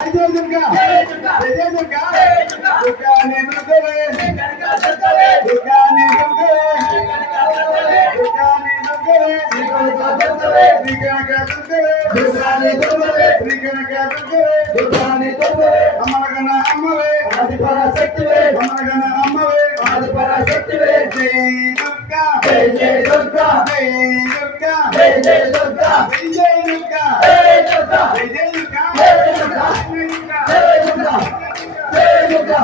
జయ దుర్గా జయ దుర్గా దుర్గా నే దుర్గవే దుర్గా నే దుర్గవే దుర్గా నే దుర్గవే శ్రీకనక దుర్గవే దుర్గా నే దుర్గవే శ్రీకనక దుర్గవే దుర్గా నే దుర్గవే అమరగణ అమ్మవే ఆదిపరాశక్తివే అమరగణ అమ్మవే ఆదిపరాశక్తివే జయ దుర్గా జయ జయ దుర్గా జయ దుర్గా జయ జయ దుర్గా జయ దుర్గా జయ దుర్గా జయ దుర్గా